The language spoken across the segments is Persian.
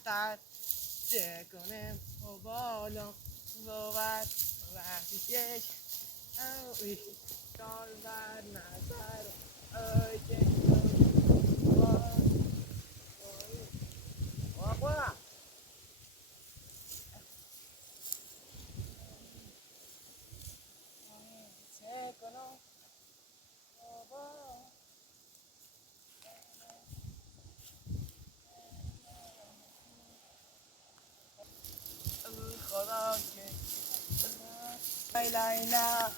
نتر چه کنم و بالا بود وقتی کش اوی دار بر نتر اوی که آقا چه کنم خدا که لیلا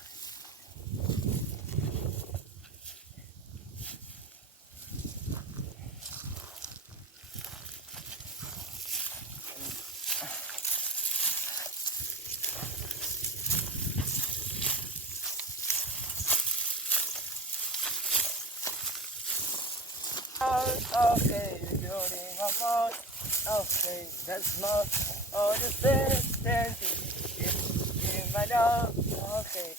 okay, building a mall. Okay, that's not all the things in my love. Okay,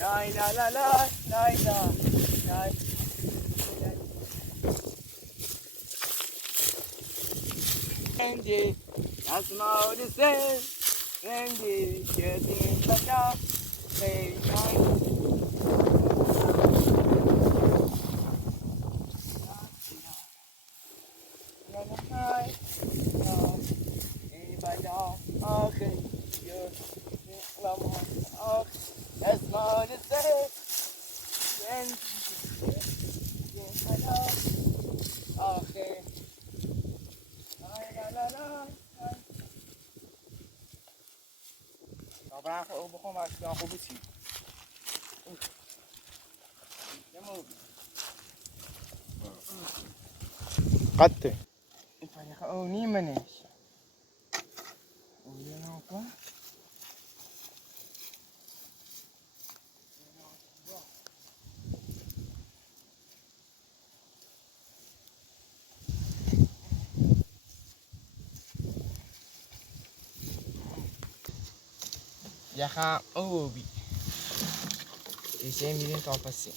la la la la la la la. Andy, that's not all the things. Andy, getting my love. Say, okay, you're okay, that's not the same. Okay. طبعا خب بخوام اصلا خوبی چی؟ قطع الفريق أوني مناش ولينا وقا Jaha Obi Ese miren todo pasé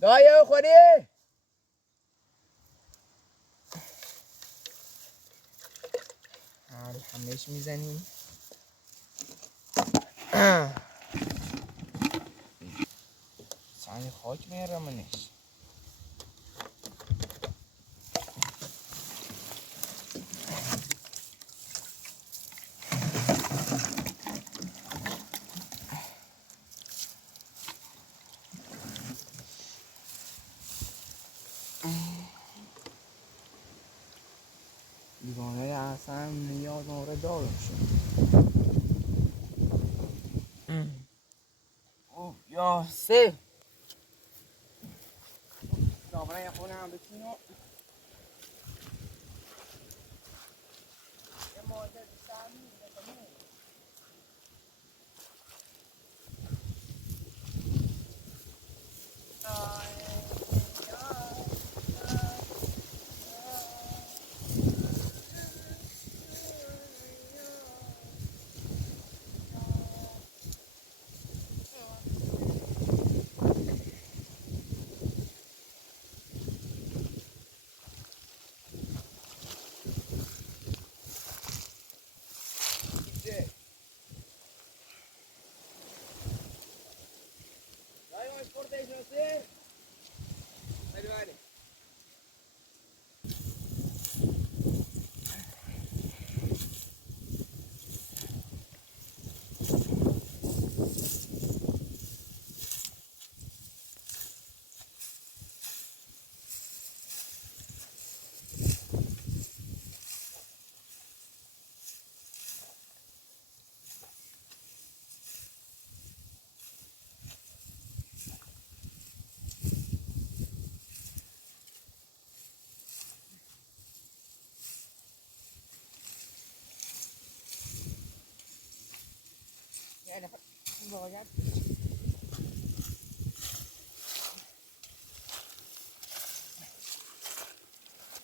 دايو خودی همش میزنیم سعی خاک میاره منش دیوانه اصلا نیاز آره دارم شد اوه یا سه دامنه یه خونه هم بکنو یه مادر بیشتر میزنه باید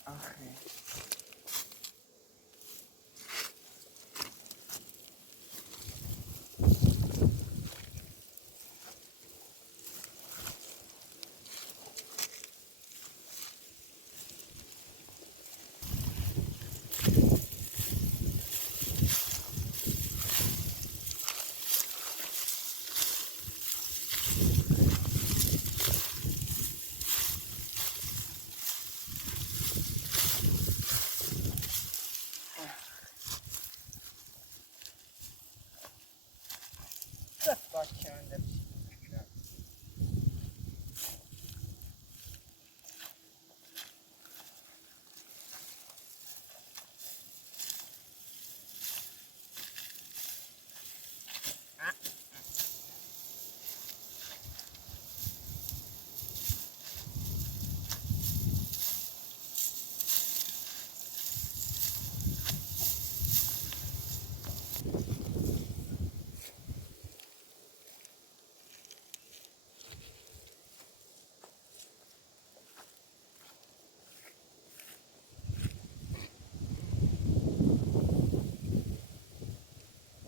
آخه Bakıyorum da bir şey.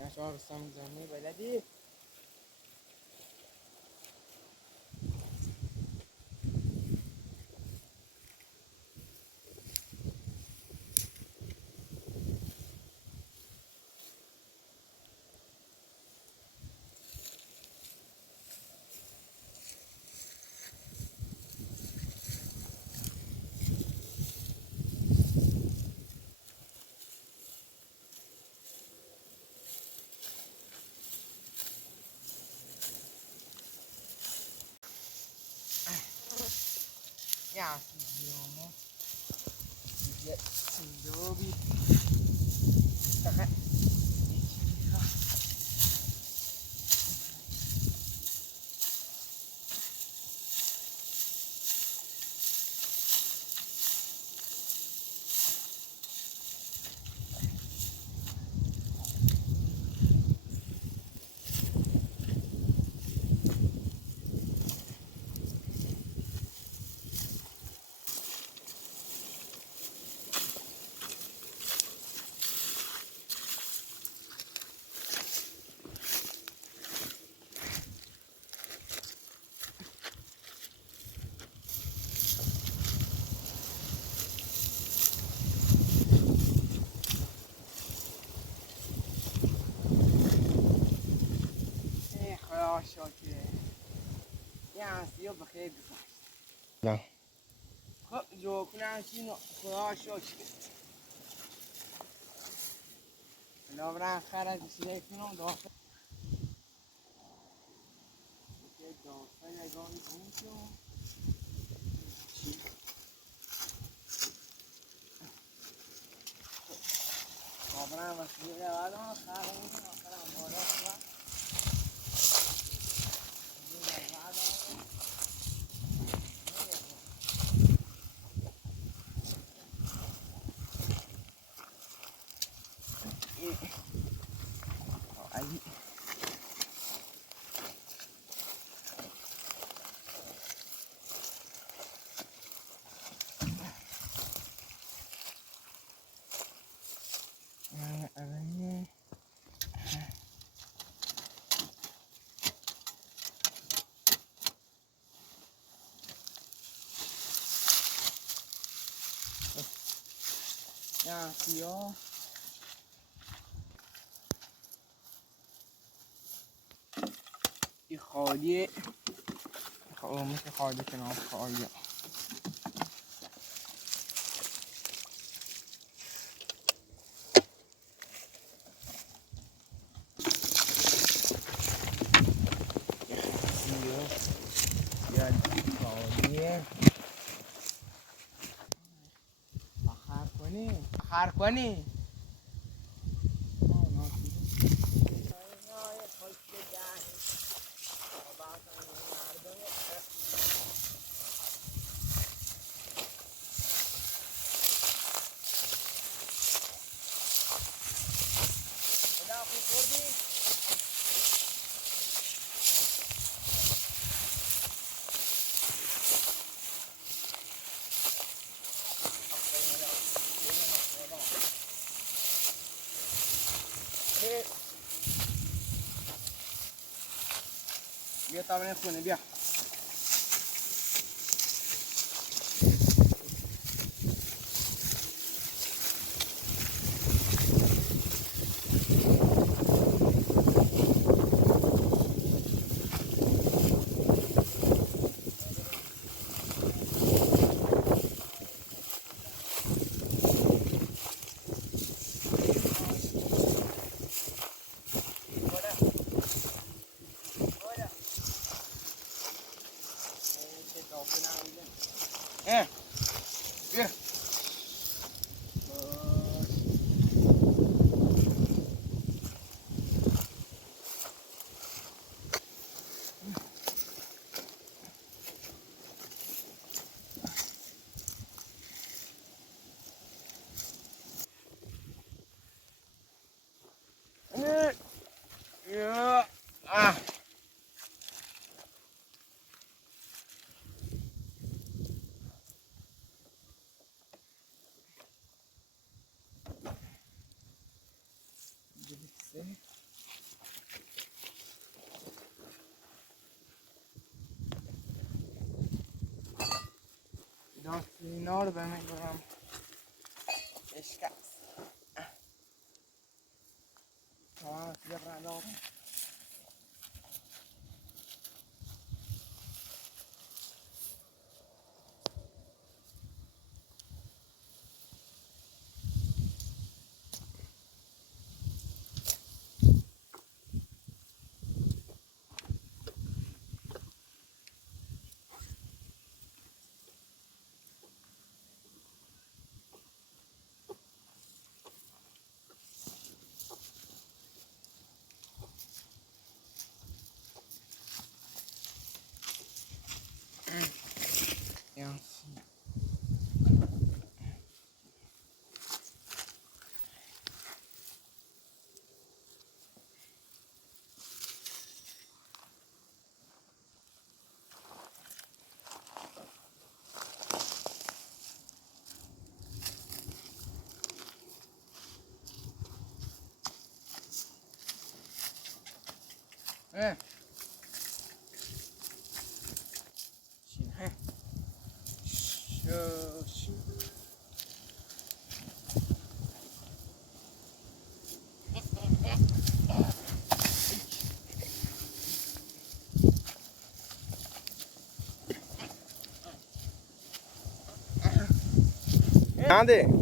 یا شما رستم زمینی بلدی؟ Ya siziamo dia sindobi kakak خدا شاکر یه هستی ها بخیر گذاشت نه خب جو کنم چینو خدا شاکر حالا برن خرد بسیده کنم داخل داخل اگانی بون کنم برن بسیده بعدان خرد بودن آخرم بالا کنم ahí araña ya tío y خالیه خب مثل خالی کنار خالیه یا خالیه آخر کنی بیا تا بریم خونه بیا Sì. I nostri di nord vengono e scassi. No, si avrà dopo. Eh. Grande!